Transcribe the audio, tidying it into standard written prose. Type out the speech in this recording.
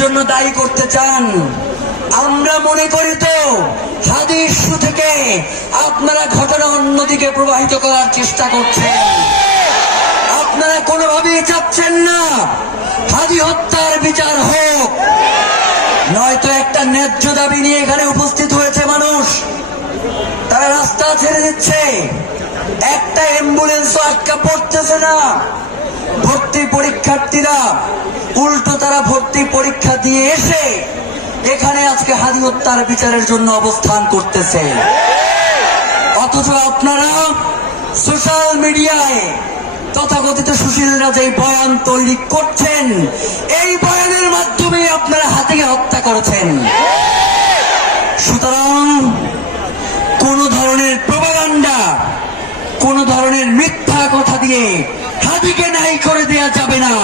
জন্য দায়ী করতে চান। আমরা মনে করি তো হাদি ইস্যু থেকে আপনারা ঘটনা অন্যদিকে প্রবাহিত করার চেষ্টা করছেন। আপনারা কোনোভাবেই চাচ্ছেন না হাদি হত্যার বিচার হোক, নয়তো একটা ন্যায্য দাবি নিয়ে এখানে উপস্থিত হয়েছে মানুষ, তারা রাস্তা ছেড়ে দিচ্ছে, একটা অ্যাম্বুলেন্সও আটকা পড়তেছে না। ভর্তি পরীক্ষার্থীরা উল্টো তারা ভর্তি পরীক্ষা দিয়ে এসে এখানে আজকে হাদি হত্যার বিচারের জন্য অবস্থান করতেছে। অথচ আপনারা সোশ্যাল মিডিয়ায় তথাকথিত সুশীলরা যে বয়ান তৈরি করছেন, এই বয়ানের মাধ্যমে আপনারা হাদিকে হত্যা করেছেন। সুতরাং কোন ধরনের প্রোপাগান্ডা, কোন ধরনের মিথ্যা কথা দিয়ে হাদিকে নাই করে দেয়া যাবে না।